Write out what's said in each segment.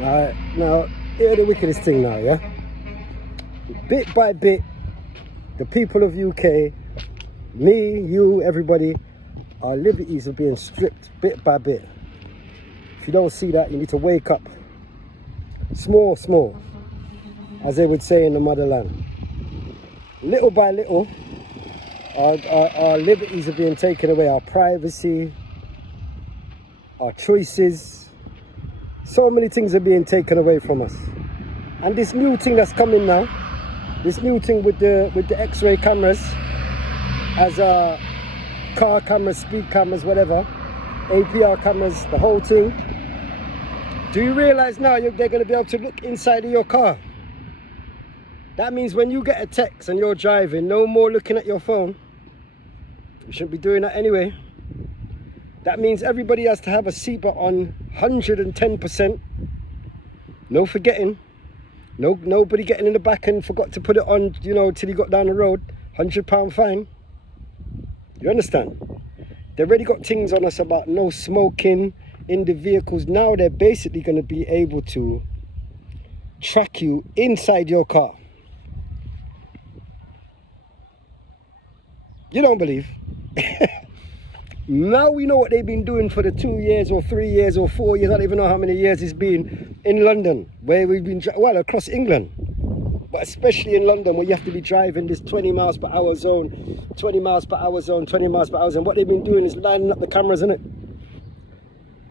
Now, hear the wickedest thing now, yeah? Bit by bit, the people of UK, me, you, everybody, our liberties are being stripped bit by bit. If you don't see that, you need to wake up. Small, small, as they would say in the motherland. Little by little, our liberties are being taken away, our privacy, our choices. So many things are being taken away from us. And this new thing that's coming now, this new thing with the X-ray cameras, as car cameras, speed cameras, whatever, APR cameras, the whole thing. Do you realize now they're going to be able to look inside of your car? That means when you get a text and you're driving, no more looking at your phone. You shouldn't be doing that anyway. That means everybody has to have a seatbelt on 110%. No forgetting. Nobody getting in the back and forgot to put it on, you know, till you got down the road. £100 fine. You understand? They've already got things on us about no smoking in the vehicles. Now they're basically going to be able to track you inside your car. You don't believe? Now we know what they've been doing for the 2 years or 3 years or 4 years. I don't even know how many years it's been in London, where we've been, well, across England. But especially in London, where you have to be driving this 20 miles per hour zone, 20 miles per hour zone, 20 miles per hour zone. What they've been doing is lining up the cameras, innit?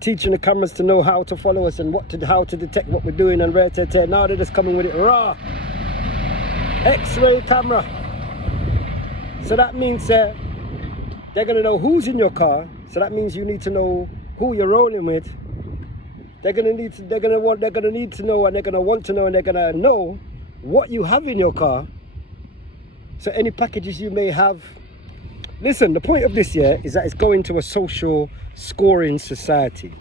Teaching the cameras to know how to follow us and how to detect what we're doing and where to tear. Now they're just coming with it raw. X-ray camera. So that means they're going to know who's in your car. So that means you need to know who you're rolling with. They're going to need to know, and they're going to want to know, and they're going to know what you have in your car. So any packages you may have. Listen, the point of this year is that it's going to a social scoring society.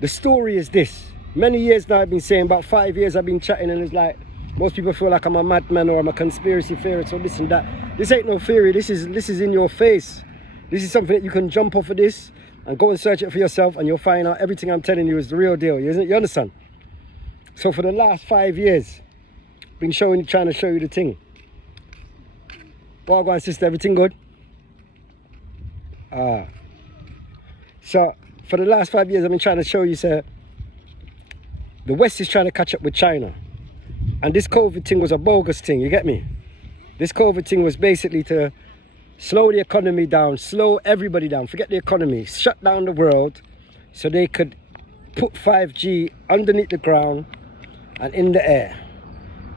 The story is this. Many years now I've been saying, about 5 years I've been chatting, and it's like most people feel like I'm a madman or I'm a conspiracy theorist or this and that. This ain't no theory. This is in your face. This is something that you can jump off of this and go and search it for yourself, and you'll find out everything I'm telling you is the real deal. You understand? So for the last 5 years, I've been trying to show you the thing. Well, sister, everything good? So for the last 5 years, I've been trying to show you, sir, the West is trying to catch up with China. And this COVID thing was a bogus thing, you get me? This COVID thing was basically to slow the economy down, slow everybody down, forget the economy, shut down the world so they could put 5G underneath the ground and in the air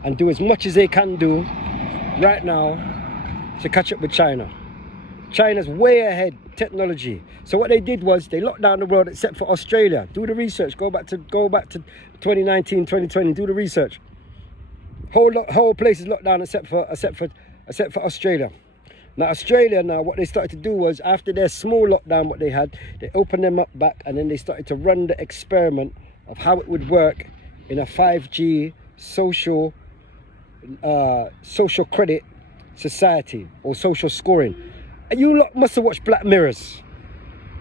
and do as much as they can do right now to catch up with China. China's way ahead technology. So what they did was they locked down the world except for Australia. Do the research, go back to 2019, 2020, do the research. Whole place is locked down except for Australia. Now Australia, what they started to do was, after their small lockdown what they had, they opened them up back, and then they started to run the experiment of how it would work in a 5G social credit society or social scoring. And you lot must have watched Black Mirrors.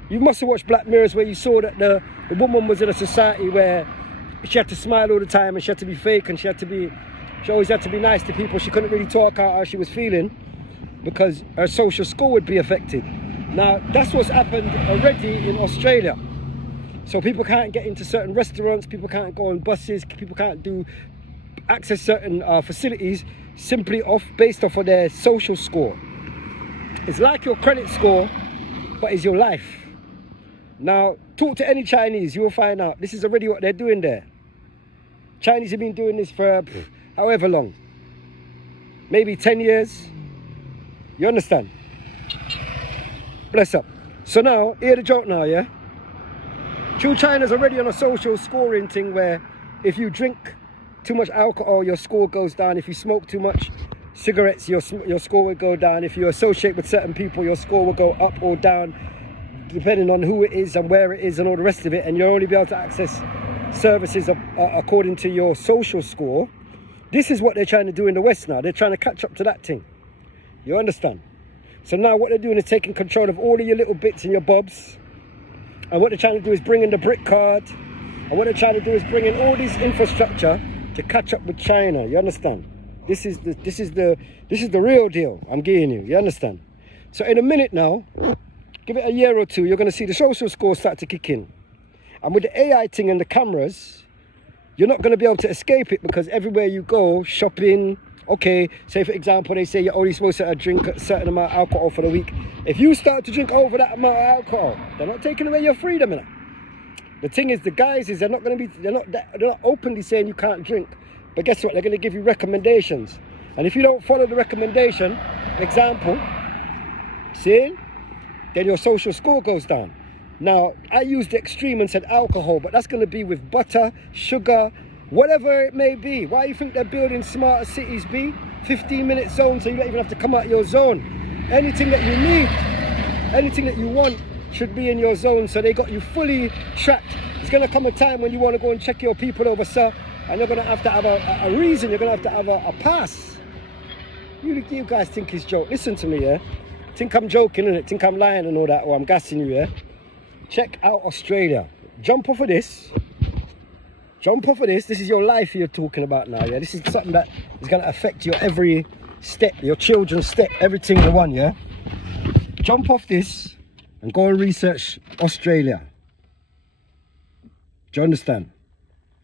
You must have watched Black Mirrors, where you saw that the woman was in a society where she had to smile all the time and she had to be fake, and she always had to be nice to people. She couldn't really talk out how she was feeling because her social score would be affected. Now, that's what's happened already in Australia. So people can't get into certain restaurants, people can't go on buses, people can't access certain facilities simply based off of their social score. It's like your credit score, but it's your life. Now, talk to any Chinese, you will find out this is already what they're doing there. Chinese have been doing this for however long. Maybe 10 years. You understand? Bless up. So now, hear the joke now, yeah? True, China's already on a social scoring thing where if you drink too much alcohol, your score goes down. If you smoke too much cigarettes, your score will go down. If you associate with certain people, your score will go up or down, depending on who it is and where it is and all the rest of it. And you'll only be able to access services according to your social score. This is what they're trying to do in the West now. They're trying to catch up to that thing. You understand? So now what they're doing is taking control of all of your little bits and your bobs. And what they're trying to do is bring in the brick card And what they're trying to do is bring in all this infrastructure to catch up with China. You understand? This is the real deal I'm giving you. You understand? So in a minute now, give it a year or two, you're going to see the social score start to kick in. And with the AI thing and the cameras, you're not going to be able to escape it, because everywhere you go, shopping, okay, say for example, they say you're only supposed to drink a certain amount of alcohol for the week. If you start to drink over that amount of alcohol, they're not taking away your freedom, innit? The thing is, the guys is they're not openly saying you can't drink. But guess what? They're going to give you recommendations. And if you don't follow the recommendation, example, see, then your social score goes down. Now, I used the extreme and said alcohol, but that's going to be with butter, sugar, whatever it may be. Why do you think they're building smarter cities, B? 15-minute zones, so you don't even have to come out your zone. Anything that you need, anything that you want should be in your zone, so they got you fully tracked. There's going to come a time when you want to go and check your people over, sir, and you're going to have a reason, you're going to have a pass. You guys think it's joke. Listen to me, yeah? Think I'm joking, innit? Think I'm lying and all that, or I'm gassing you, yeah? Check out Australia. Jump off of this. Jump off of this. This is your life you're talking about now, yeah? This is something that is going to affect your every step, your children's step, everything you want, yeah? Jump off this and go and research Australia. Do you understand?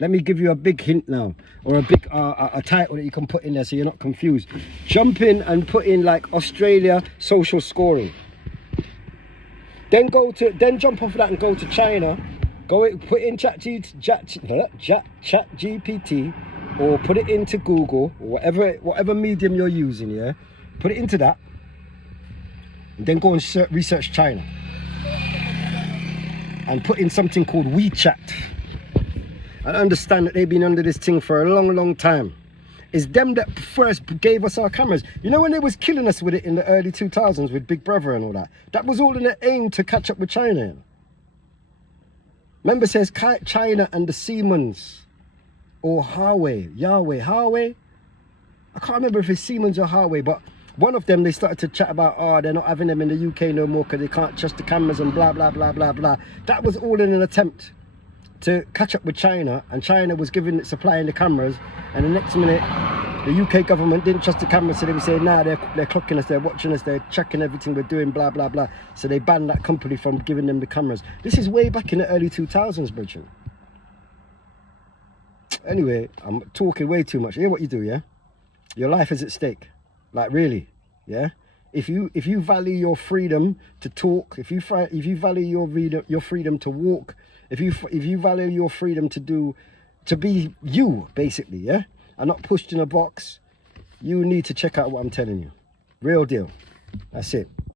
Let me give you a big hint now, or a big a title that you can put in there so you're not confused. Jump in and put in like Australia social scoring. Then jump off of that and go to China. Put in chat GPT, or put it into Google, or whatever medium you're using, yeah? Put it into that. And then go and research China. And put in something called WeChat. And understand that they've been under this thing for a long, long time. It's them that first gave us our cameras. You know when they was killing us with it in the early 2000s with Big Brother and all that? That was all in the aim to catch up with China. Remember, it says China and the Siemens, or Huawei. I can't remember if it's Siemens or Huawei, but one of them, they started to chat about, oh, they're not having them in the UK no more because they can't trust the cameras and blah, blah, blah, blah, blah. That was all in an attempt to catch up with China, and China was supplying the cameras, and the next minute the UK government didn't trust the cameras, so they were saying, nah, they're clocking us, they're watching us, they're checking everything we're doing, blah blah blah. So they banned that company from giving them the cameras. This is way back in the early 2000s, Bridget. Anyway, I'm talking way too much. Hear what you do, yeah? Your life is at stake, like really, yeah? If you value your freedom to talk, if you value your freedom to walk, if you value your freedom to be you, basically, yeah, and not pushed in a box, you need to check out what I'm telling you. Real deal. That's it.